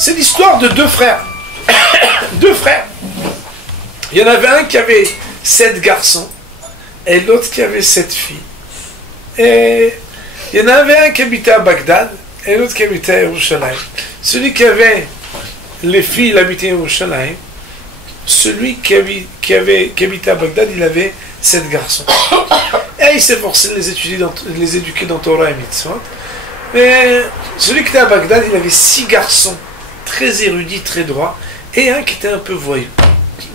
C'est l'histoire de deux frères. Deux frères. Il y en avait un qui avait 7 garçons et l'autre qui avait 7 filles. Et il y en avait un qui habitait à Bagdad et l'autre qui habitait à Yerushalayim. Celui qui avait les filles, il habitait à Yerushalayim. Celui qui habitait à Bagdad, il avait 7 garçons. Et il s'est forcé de les éduquer dans Torah et Mitzvot. Mais celui qui était à Bagdad, il avait 6 garçons très érudits, très droits, et un qui était un peu voyou.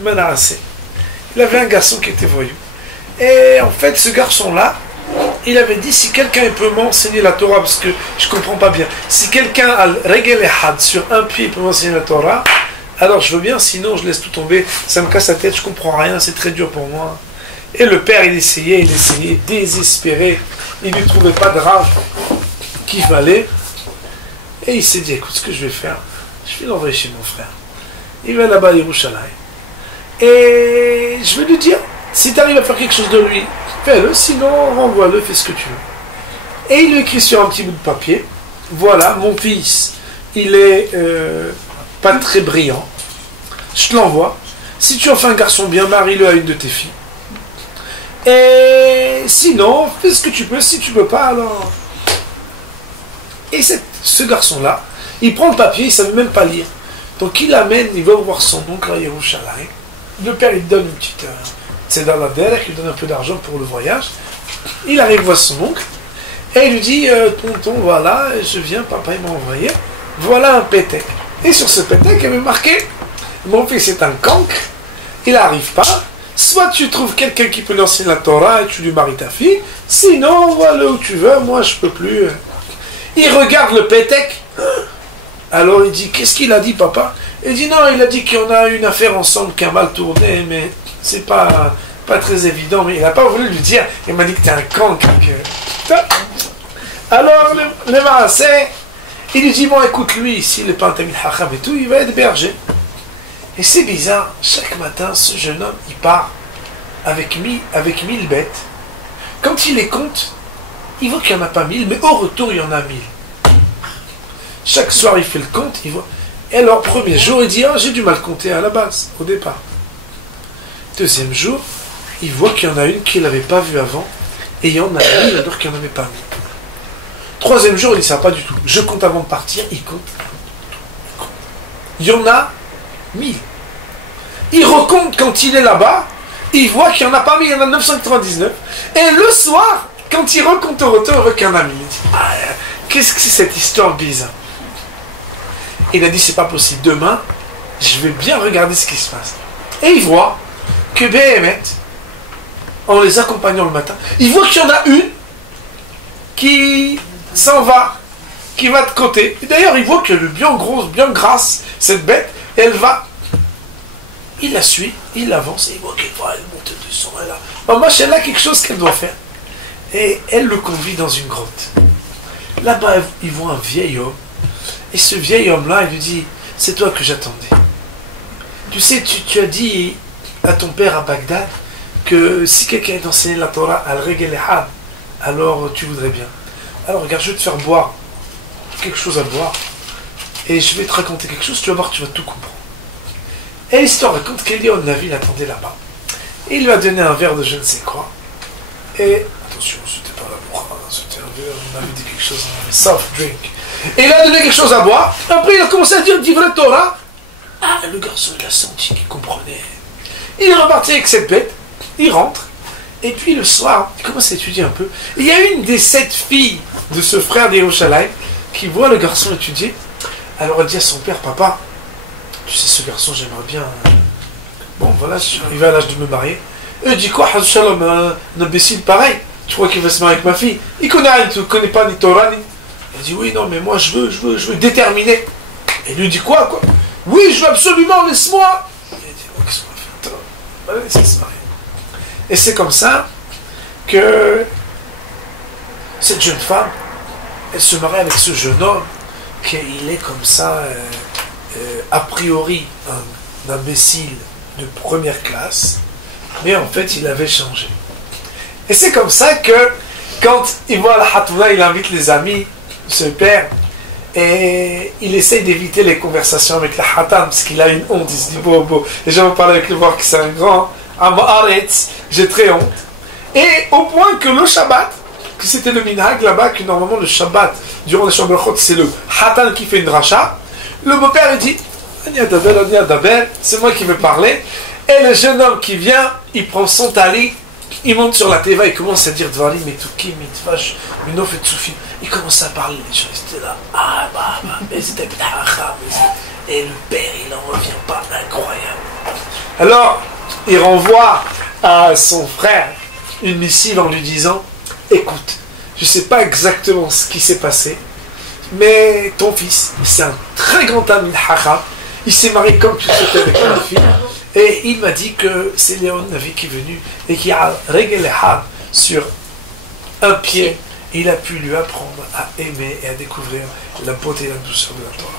Manassé. Il avait un garçon qui était voyou. Et en fait, ce garçon-là, il avait dit, si quelqu'un peut m'enseigner la Torah, parce que je ne comprends pas bien, si quelqu'un a le regel ehad sur un pied peut m'enseigner la Torah, alors je veux bien, sinon je laisse tout tomber, ça me casse la tête, je ne comprends rien, c'est très dur pour moi. Et le père, il essayait, désespéré, il ne trouvait pas de rave qu'il fallait. Et il s'est dit, écoute, ce que je vais faire, je vais l'envoyer chez mon frère. Il va là-bas à Yerushalayim. Et je vais lui dire, si tu arrives à faire quelque chose de lui, fais-le, sinon renvoie-le, fais ce que tu veux. Et il lui écrit sur un petit bout de papier, voilà, mon fils, il est pas très brillant, je te l'envoie. Si tu en fais un garçon bien, marie-le à une de tes filles. Et sinon, fais ce que tu peux, si tu peux pas, alors... Et ce garçon-là, il prend le papier, il ne savait même pas lire. Donc il l'amène, il va voir son oncle à Yerushalayim. Le père, il donne une petite... c'est dans la derrière, il donne un peu d'argent pour le voyage. Il arrive voir son oncle, et il lui dit, tonton, voilà, je viens, papa, il m'a envoyé. Voilà un pétec. Et sur ce pétec, il avait marqué, mon fils est un cancre, il n'arrive pas. Soit tu trouves quelqu'un qui peut lui enseigner la Torah et tu lui maries ta fille, sinon, voilà où tu veux, moi je peux plus. Il regarde le pétec. Alors il dit, qu'est-ce qu'il a dit, papa? Il dit, non, il a dit qu'on a une affaire ensemble qui a mal tourné, mais c'est pas très évident. Mais il n'a pas voulu lui dire, il m'a dit que t'es un cancre. Alors, le Marassé, il lui dit, bon, écoute, lui, s'il n'est pas un Tamil Hacham et tout, il va être berger. Et c'est bizarre, chaque matin, ce jeune homme, il part avec 1000 bêtes. Quand il les compte, il voit qu'il n'y en a pas 1000, mais au retour, il y en a 1000. Chaque soir, il fait le compte, il voit. Et alors, premier jour, il dit, ah, j'ai du mal compter à la base, au départ. Deuxième jour, il voit qu'il y en a une qu'il n'avait pas vue avant, et il y en a 1000 alors qu'il n'y en avait pas 1000. Troisième jour, il dit, ça pas du tout. Je compte avant de partir, il compte. Il y en a 1000. Il recompte quand il est là-bas, il voit qu'il n'y en a pas 1000, il y en a 999. Et le soir, quand il recompte au retour, il voit qu'il y en a 1000. Il dit, ah, qu'est-ce que c'est cette histoire bizarre? Il a dit, c'est pas possible. Demain, je vais bien regarder ce qui se passe. Et il voit que Béhémet, en les accompagnant le matin, il voit qu'il y en a une qui s'en va, qui va de côté. Et d'ailleurs, il voit qu'elle est bien grosse, bien grasse, cette bête, et elle va. Il la suit, il avance, et il voit qu'elle va, elle monte dessus, elle a. Maman, elle a quelque chose qu'elle doit faire. Et elle le conduit dans une grotte. Là-bas, il voit un vieil homme. Et ce vieil homme-là, il lui dit, c'est toi que j'attendais. Tu sais, tu as dit à ton père à Bagdad que si quelqu'un t'enseignait la Torah, al-regel ehad, alors tu voudrais bien. Alors regarde, je vais te faire boire quelque chose à boire. Et je vais te raconter quelque chose, tu vas voir, tu vas tout comprendre. Et l'histoire raconte qu'Elion Navi l'attendait là-bas. Et il lui a donné un verre de je ne sais quoi. Et, attention, c'était pas la bourra, c'était un verre, on avait dit quelque chose, un soft drink. Et il a donné quelque chose à boire. Après, il a commencé à dire Divrei Torah. Ah, le garçon, il a senti qu'il comprenait. Il est reparti avec cette bête. Il rentre. Et puis le soir, il commence à étudier un peu. Et il y a une des 7 filles de ce frère d'Yerushalayim qui voit le garçon étudier. Alors elle dit à son père, papa, tu sais, ce garçon, j'aimerais bien. Bon, voilà, je suis arrivé à l'âge de me marier. Et il dit quoi, Shalom, un imbécile pareil. Tu crois qu'il va se marier avec ma fille? Il connaît rien, il ne connaît pas ni Torah ni. Elle dit oui, non, mais moi je veux déterminer. Et lui dit quoi? Oui, je veux absolument, laisse-moi. Il dit, oh, qu'est-ce qu'on va faire? On va laisser se marier. Et c'est comme ça que cette jeune femme, elle se marie avec ce jeune homme, qu'il est comme ça, a priori, un imbécile de première classe, mais en fait, il avait changé. Et c'est comme ça que, quand il voit la Hatouna, il invite les amis, ce père, Et il essaye d'éviter les conversations avec la Hatan parce qu'il a une honte. Il se dit, les gens vont parler avec le voir que c'est un grand. J'ai très honte. Et au point que le Shabbat, que c'était le minhag là-bas, que normalement le Shabbat, durant le Shabbat, c'est le Hatan qui fait une dracha. Le beau-père il dit, c'est moi qui me parlais. Et le jeune homme qui vient, il prend son tali, il monte sur la teva, il commence à dire Dvarim, Metukim, Mitvash, Minof et Tsoufim. Il commence à parler les choses. C'était là, et le père, il n'en revient pas, incroyable. Alors, il renvoie à son frère une missive en lui disant, écoute, je ne sais pas exactement ce qui s'est passé, mais ton fils, c'est un très grand ami de Hacham, il s'est marié comme tu souhaitais avec ma fille, et il m'a dit que c'est Léon Navi qui est venu et qui a réglé sur un pied, et il a pu lui apprendre à aimer et à découvrir la beauté et la douceur de la Torah.